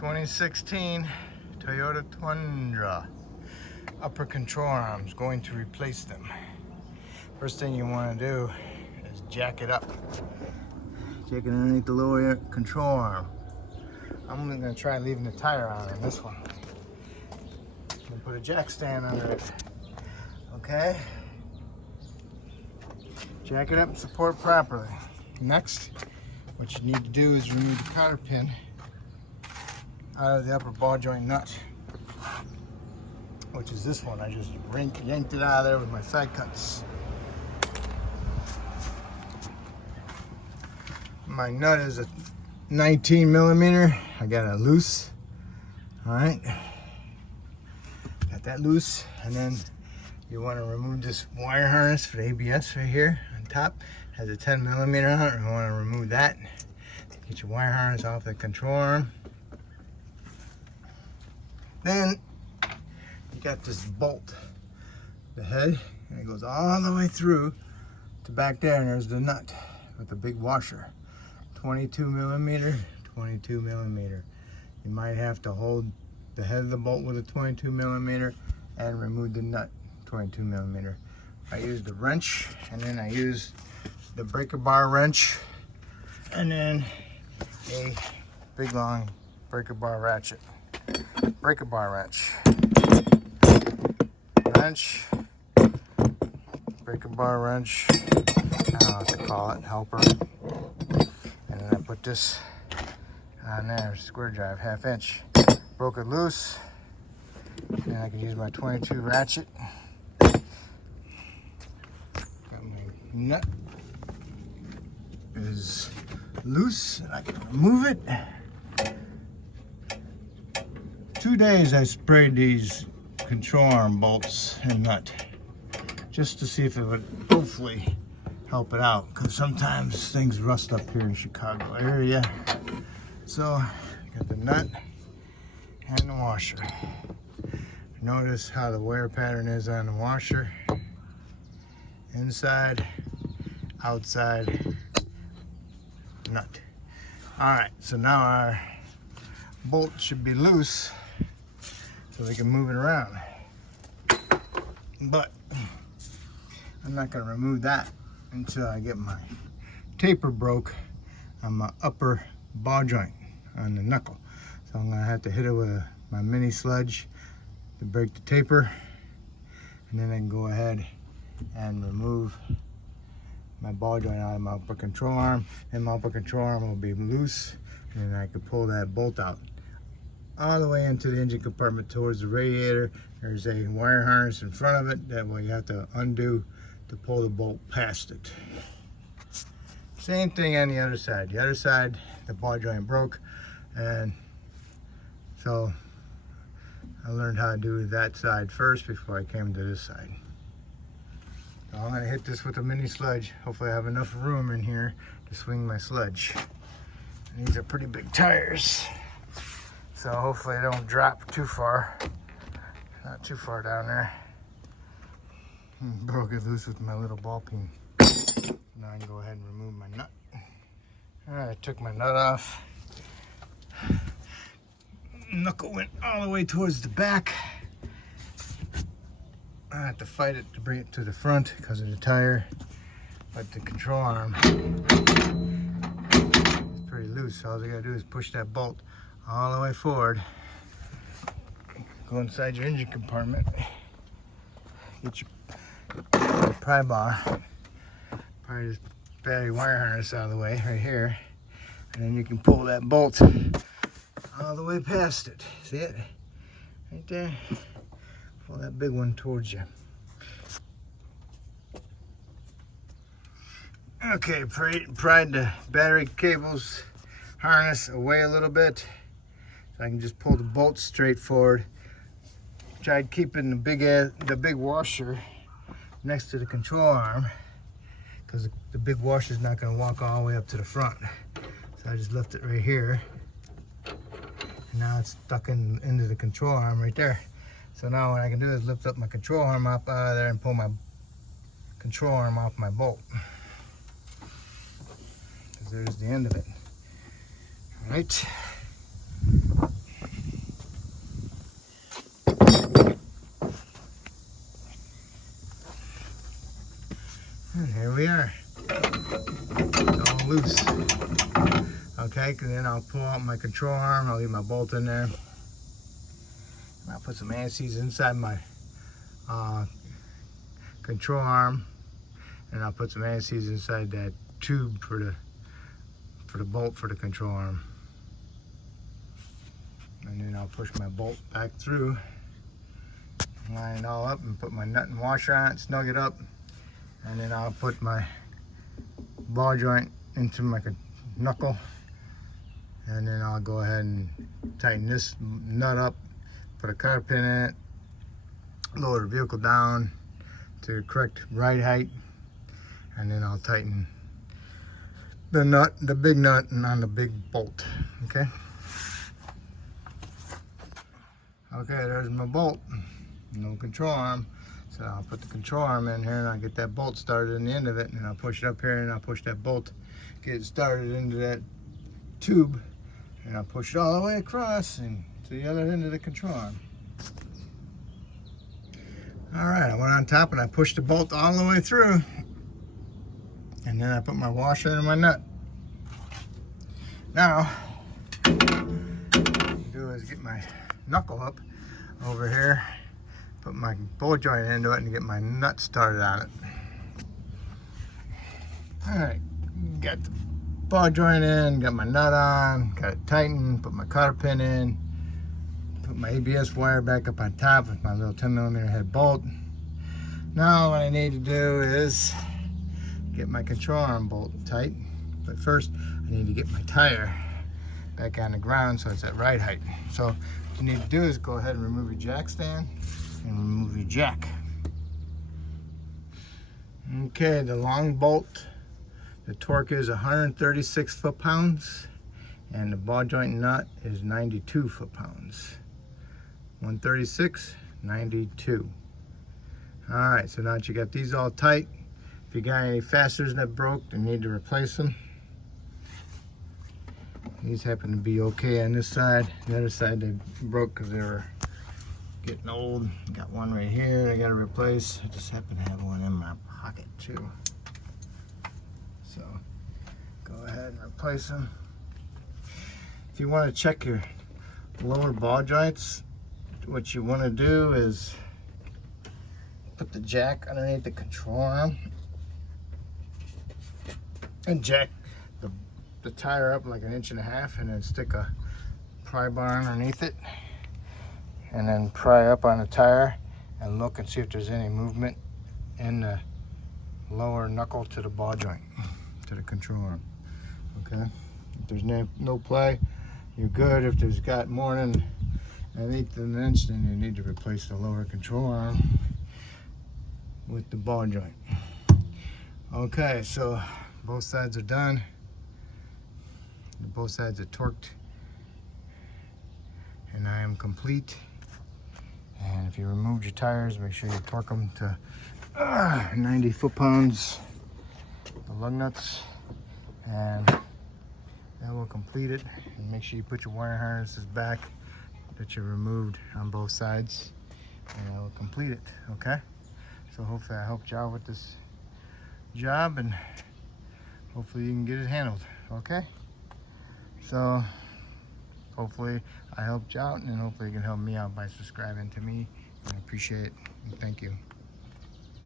2016 Toyota Tundra. Upper control arms, going to replace them. First thing you want to do is jack it up. Jack it underneath the lower control arm. I'm going to try leaving the tire on this one. And put a jack stand under it. Okay? Jack it up and support properly. Next, what you need to do is remove the cotter pin out of the upper ball joint nut, which is this one. I just yanked it out of there with my side cuts. My nut is a 19 millimeter. I got it loose. All right, got that loose, and then you want to remove this wire harness for the ABS right here on top. Has a 10 millimeter on it. You want to remove that. Get your wire harness off the control arm. Then you got this bolt, the head, and it goes all the way through to back there, and there's the nut with the big washer. 22 millimeter, 22 millimeter. You might have to hold the head of the bolt with a 22 millimeter and remove the nut, 22 millimeter. I use the wrench, and then I use the breaker bar wrench, and then a big long breaker bar ratchet. Breaker bar wrench, breaker bar wrench, I don't know what to call it, helper. And then I put this on there, square drive, 1/2 inch. Broke it loose, and I can use my 22 ratchet. Got my nut is loose, and I can remove it. 2 days I sprayed these control arm bolts and nut just to see if it would hopefully help it out, because sometimes things rust up here in Chicago area. So got the nut and the washer. Notice how the wear pattern is on the washer. Inside, outside, nut. Alright, so now our bolt should be loose so we can move it around. But I'm not going to remove that until I get my taper broke on my upper ball joint on the knuckle. So I'm going to have to hit it with my mini sludge to break the taper, and then I can go ahead and remove my ball joint out of my upper control arm, and my upper control arm will be loose, and I can pull that bolt out all the way into the engine compartment towards the radiator. There's a wire harness in front of it that way you have to undo to pull the bolt past it. Same thing on the other side. The other side, the ball joint broke, and so I learned how to do that side first before I came to this side. So I'm going to hit this with a mini sludge. Hopefully I have enough room in here to swing my sludge. And these are pretty big tires, so hopefully I don't drop too far. Not too far down there. Broke it loose with my little ball peen. Now I can go ahead and remove my nut. Alright, I took my nut off. Knuckle went all the way towards the back. I have to fight it to bring it to the front because of the tire. But the control arm is pretty loose. All I gotta do is push that bolt all the way forward. Go inside your engine compartment. Get your pry bar. Pry this battery wire harness out of the way right here. And then you can pull that bolt all the way past it. See it? Right there. Pull that big one towards you. Okay, pried the battery cables harness away a little bit so I can just pull the bolt straight forward. Tried keeping the big washer next to the control arm because the big washer is not going to walk all the way up to the front. So I just left it right here. And now it's stuck into the control arm right there. So now what I can do is lift up my control arm up out of there and pull my control arm off my bolt. Because there's the end of it. All right. Okay, and then I'll pull out my control arm. I'll leave my bolt in there. And I'll put some anti-seize inside my control arm, and I'll put some anti-seize inside that tube for the bolt for the control arm. And then I'll push my bolt back through, line it all up, and put my nut and washer on it, snug it up, and then I'll put my ball joint into my knuckle, and then I'll go ahead and tighten this nut up, put a cotter pin in it, lower the vehicle down to the correct ride height, and then I'll tighten the nut, the big nut, and on the big bolt. Okay. Okay, there's my bolt. No control arm. So I'll put the control arm in here and I'll get that bolt started in the end of it, and then I'll push it up here and I'll push that bolt, get it started into that tube, and I'll push it all the way across and to the other end of the control arm. Alright, I went on top and I pushed the bolt all the way through, and then I put my washer in my nut. Now, what I do is get my knuckle up over here, put my ball joint into it, and get my nut started on it. Alright, got the ball joint in, got my nut on, got it tightened, put my cotter pin in, put my ABS wire back up on top with my little 10mm head bolt. Now what I need to do is get my control arm bolt tight, but first I need to get my tire back on the ground so it's at right height. So what you need to do is go ahead and remove your jack stand and remove your jack. Okay, the long bolt, the torque is 136 foot-pounds, and the ball joint nut is 92 foot-pounds. 136, 92. Alright, so now that you got these all tight, if you got any fasteners that broke and need to replace them, these happen to be okay on this side. The other side they broke because they were getting old. Got one right here I got to replace. I just happen to have one in my pocket too. So go ahead and replace them. If you want to check your lower ball joints, what you want to do is put the jack underneath the control arm and jack the tire up like 1.5 inches, and then stick a pry bar underneath it, and then pry up on the tire and look and see if there's any movement in the lower knuckle to the ball joint, to the control arm. Okay, if there's no play, you're good. If there's got more than 1/8 of an inch, then you need to replace the lower control arm with the ball joint. Okay, so both sides are done. Both sides are torqued, and I am complete. And if you removed your tires, make sure you torque them to 90 foot-pounds, the lug nuts, and that will complete it. And make sure you put your wire harnesses back that you removed on both sides, and that will complete it. Okay, so hopefully I helped you out with this job, and hopefully you can get it handled. Okay, so hopefully I helped you out, and hopefully you can help me out by subscribing to me. I appreciate it, and thank you.